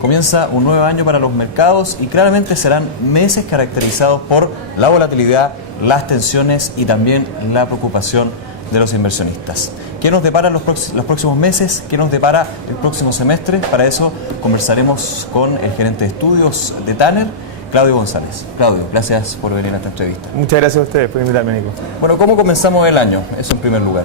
Comienza un nuevo año para los mercados y claramente serán meses caracterizados por la volatilidad, las tensiones y también la preocupación de los inversionistas. ¿Qué nos depara los próximos meses? ¿Qué nos depara el próximo semestre? Para eso conversaremos con el gerente de estudios de Tanner, Claudio González. Claudio, gracias por venir a esta entrevista. Muchas gracias a ustedes por invitarme, Nico. Bueno, ¿cómo comenzamos el año? Eso en primer lugar.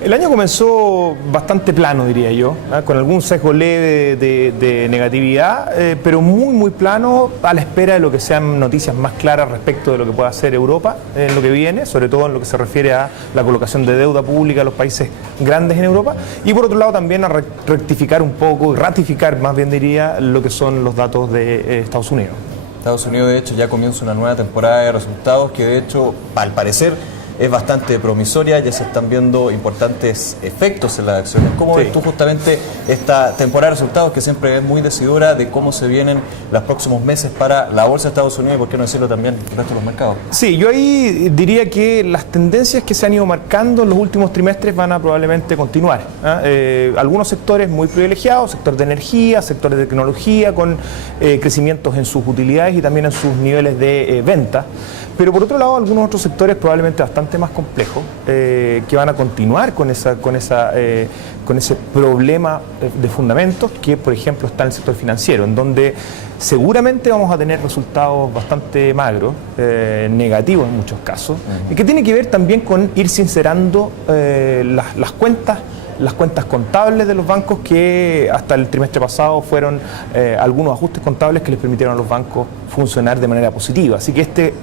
El año comenzó bastante plano, diría yo, con algún sesgo leve de negatividad, pero muy plano, a la espera de lo que sean noticias más claras respecto de lo que pueda hacer Europa en lo que viene, sobre todo en lo que se refiere a la colocación de deuda pública a los países grandes en Europa, y por otro lado también a rectificar un poco, ratificar más bien diría, lo que son los datos de Estados Unidos. Estados Unidos, de hecho, ya comienza una nueva temporada de resultados que, de hecho, al parecer, es bastante promisoria, ya se están viendo importantes efectos en las acciones. ¿Cómo ves tú justamente esta temporada de resultados que siempre es muy decidora de cómo se vienen los próximos meses para la bolsa de Estados Unidos y por qué no decirlo también el resto de los mercados? Sí, yo ahí diría que las tendencias que se han ido marcando en los últimos trimestres van a probablemente continuar. Algunos sectores muy privilegiados, sector de energía, sectores de tecnología, con crecimientos en sus utilidades y también en sus niveles de venta. Pero por otro lado, algunos otros sectores probablemente bastante más complejos, que van a continuar con ese problema de fundamentos, que por ejemplo está en el sector financiero, en donde seguramente vamos a tener resultados bastante magros, negativos en muchos casos, y que tiene que ver también con ir sincerando las cuentas contables de los bancos, que hasta el trimestre pasado fueron algunos ajustes contables que les permitieron a los bancos funcionar de manera positiva. Así que este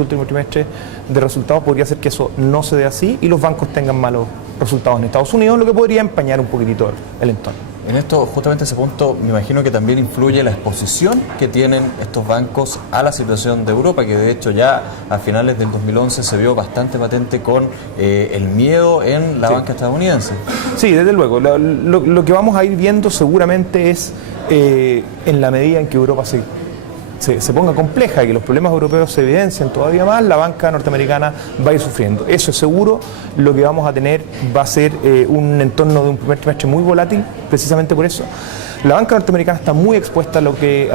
último trimestre de resultados podría ser que eso no se dé así y los bancos tengan malos resultados en Estados Unidos, lo que podría empañar un poquitito el entorno. En esto, justamente ese punto, me imagino que también influye la exposición que tienen estos bancos a la situación de Europa, que de hecho ya a finales del 2011 se vio bastante patente con el miedo en la banca estadounidense. Sí, desde luego. Lo que vamos a ir viendo seguramente es en la medida en que Europa se ponga compleja y que los problemas europeos se evidencien todavía más, la banca norteamericana va a ir sufriendo. Eso es seguro. Lo que vamos a tener va a ser un entorno de un primer trimestre muy volátil, precisamente por eso. La banca norteamericana está muy expuesta a lo que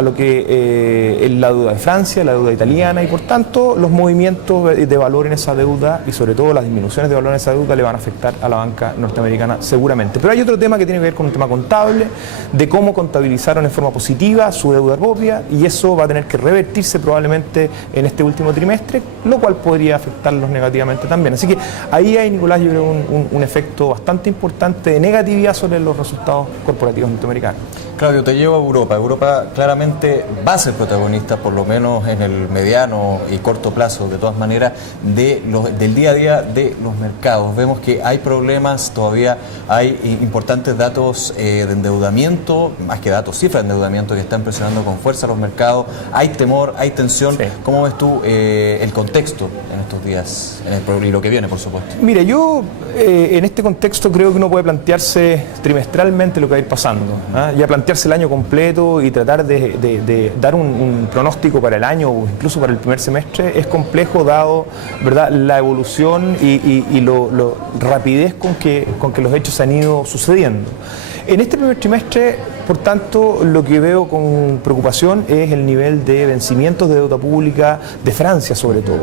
es la deuda de Francia, la deuda italiana, y por tanto los movimientos de valor en esa deuda y sobre todo las disminuciones de valor en esa deuda le van a afectar a la banca norteamericana seguramente. Pero hay otro tema que tiene que ver con un tema contable, de cómo contabilizaron en forma positiva su deuda propia, y eso va a tener que revertirse probablemente en este último trimestre, lo cual podría afectarlos negativamente también. Así que ahí hay, Nicolás, yo creo un efecto bastante importante de negatividad sobre los resultados corporativos norteamericanos. Claudio, te llevo a Europa. Europa claramente va a ser protagonista, por lo menos en el mediano y corto plazo, de todas maneras, del día a día de los mercados. Vemos que hay problemas, todavía hay importantes datos de endeudamiento, más que datos, cifras de endeudamiento que están presionando con fuerza a los mercados. Hay temor, hay tensión. Sí. ¿Cómo ves tú el contexto en estos días y lo que viene, por supuesto? Mira, yo en este contexto creo que uno puede plantearse trimestralmente lo que va a ir pasando. Ya plantearse el año completo y tratar de dar un pronóstico para el año o incluso para el primer semestre es complejo, dado, ¿verdad?, la evolución y lo rapidez con que los hechos se han ido sucediendo. En este primer trimestre, por tanto, lo que veo con preocupación es el nivel de vencimientos de deuda pública de Francia, sobre todo.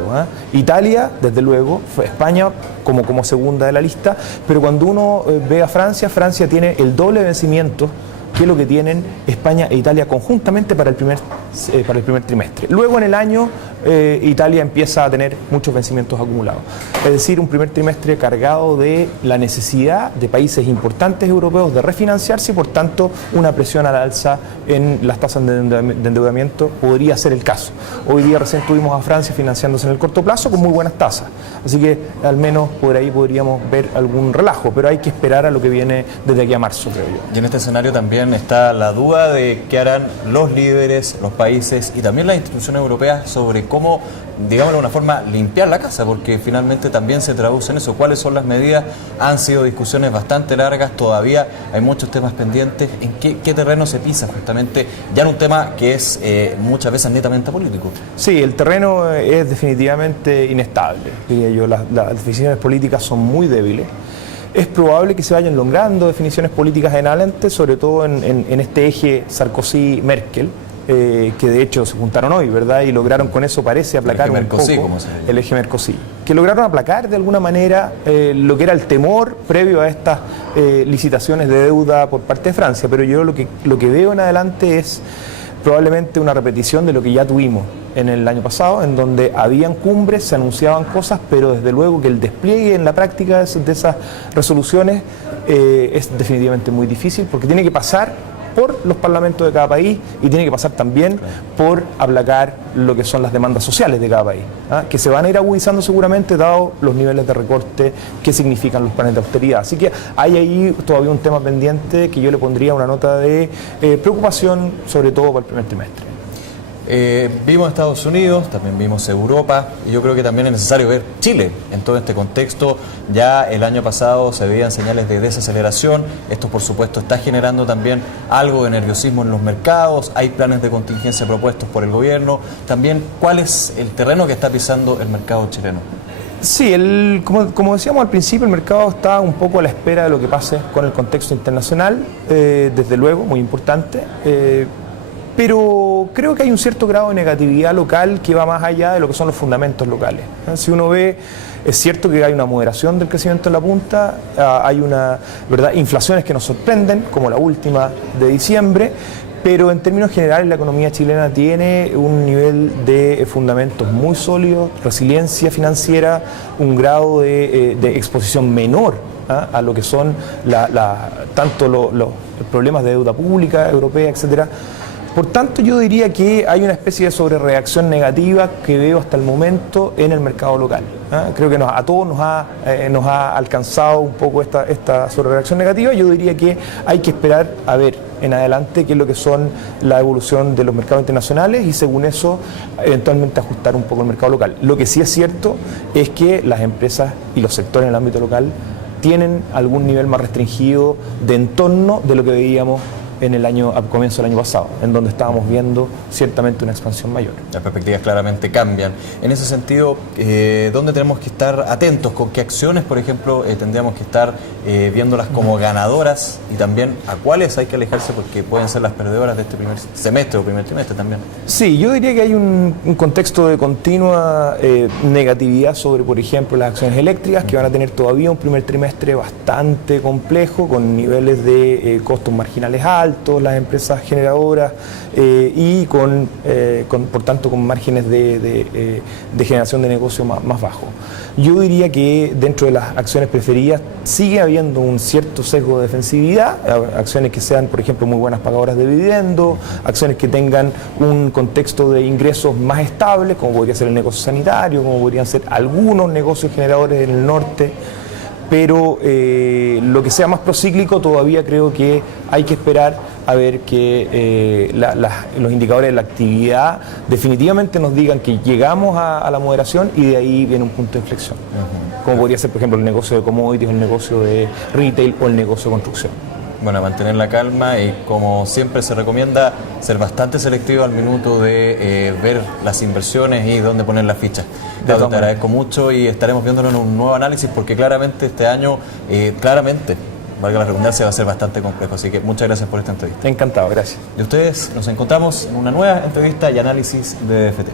Italia, desde luego, España como segunda de la lista, pero cuando uno ve a Francia tiene el doble de vencimientos que es lo que tienen España e Italia conjuntamente para el primer trimestre. Luego en el año Italia empieza a tener muchos vencimientos acumulados. Es decir, un primer trimestre cargado de la necesidad de países importantes europeos de refinanciarse y por tanto una presión a la alza en las tasas de endeudamiento podría ser el caso. Hoy día recién tuvimos a Francia financiándose en el corto plazo con muy buenas tasas. Así que al menos por ahí podríamos ver algún relajo, pero hay que esperar a lo que viene desde aquí a marzo, creo yo. Y en este escenario también está la duda de qué harán los líderes, los países y también las instituciones europeas sobre cómo, digámoslo de una forma, limpiar la casa, porque finalmente también se traduce en eso. ¿Cuáles son las medidas? Han sido discusiones bastante largas, todavía hay muchos temas pendientes. ¿En qué terreno se pisa justamente? Ya en un tema que es muchas veces netamente político. Sí, el terreno es definitivamente inestable, diría yo. Las decisiones políticas son muy débiles. es probable que se vayan logrando definiciones políticas en adelante, sobre todo en este eje Sarkozy-Merkel, que de hecho se juntaron hoy, ¿verdad? Y lograron con eso, parece, aplacar un poco el eje Mercosí. Que lograron aplacar de alguna manera lo que era el temor previo a estas licitaciones de deuda por parte de Francia. Pero yo lo que veo en adelante es probablemente una repetición de lo que ya tuvimos en el año pasado, en donde habían cumbres, se anunciaban cosas, pero desde luego que el despliegue en la práctica de esas resoluciones es definitivamente muy difícil, porque tiene que pasar por los parlamentos de cada país y tiene que pasar también por aplacar lo que son las demandas sociales de cada país, que se van a ir agudizando seguramente dado los niveles de recorte que significan los planes de austeridad. Así que hay ahí todavía un tema pendiente que yo le pondría una nota de preocupación, sobre todo para el primer trimestre. Vimos Estados Unidos, también vimos Europa, y yo creo que también es necesario ver Chile en todo este contexto. Ya el año pasado se veían señales de desaceleración, esto por supuesto está generando también algo de nerviosismo en los mercados, hay planes de contingencia propuestos por el gobierno. También, ¿cuál es el terreno que está pisando el mercado chileno? Sí, como decíamos al principio, el mercado está un poco a la espera de lo que pase con el contexto internacional, desde luego, muy importante. Pero creo que hay un cierto grado de negatividad local que va más allá de lo que son los fundamentos locales. Si uno ve, es cierto que hay una moderación del crecimiento en la punta, hay inflaciones que nos sorprenden, como la última de diciembre, pero en términos generales la economía chilena tiene un nivel de fundamentos muy sólidos, resiliencia financiera, un grado de exposición menor a lo que son tanto los problemas de deuda pública, europea, etcétera. Por tanto, yo diría que hay una especie de sobrereacción negativa que veo hasta el momento en el mercado local. Creo que a todos nos ha alcanzado un poco esta sobrereacción negativa. Yo diría que hay que esperar a ver en adelante qué es lo que son la evolución de los mercados internacionales y según eso eventualmente ajustar un poco el mercado local. Lo que sí es cierto es que las empresas y los sectores en el ámbito local tienen algún nivel más restringido de entorno de lo que veíamos a comienzo del año pasado, en donde estábamos viendo ciertamente una expansión mayor. Las perspectivas claramente cambian. En ese sentido, ¿dónde tenemos que estar atentos? ¿Con qué acciones, por ejemplo, tendríamos que estar viéndolas como ganadoras? Y también, ¿a cuáles hay que alejarse porque pueden ser las perdedoras de este primer semestre o primer trimestre también? Sí, yo diría que hay un contexto de continua negatividad sobre, por ejemplo, las acciones eléctricas, que van a tener todavía un primer trimestre bastante complejo, con niveles de costos marginales altos, las empresas generadoras y por tanto con márgenes de generación de negocio más bajos. Yo diría que dentro de las acciones preferidas sigue habiendo un cierto sesgo de defensividad, acciones que sean, por ejemplo, muy buenas pagadoras de dividendos, acciones que tengan un contexto de ingresos más estable, como podría ser el negocio sanitario, como podrían ser algunos negocios generadores en el norte. Pero lo que sea más procíclico todavía creo que hay que esperar a ver que los indicadores de la actividad definitivamente nos digan que llegamos a la moderación y de ahí viene un punto de inflexión, como podría ser por ejemplo el negocio de commodities, el negocio de retail o el negocio de construcción. Bueno, mantener la calma y como siempre se recomienda ser bastante selectivo al minuto de ver las inversiones y dónde poner las fichas. Claudio, te agradezco mucho y estaremos viéndolo en un nuevo análisis porque claramente este año, valga la redundancia, va a ser bastante complejo. Así que muchas gracias por esta entrevista. Encantado, gracias. Y ustedes nos encontramos en una nueva entrevista y análisis de DFT.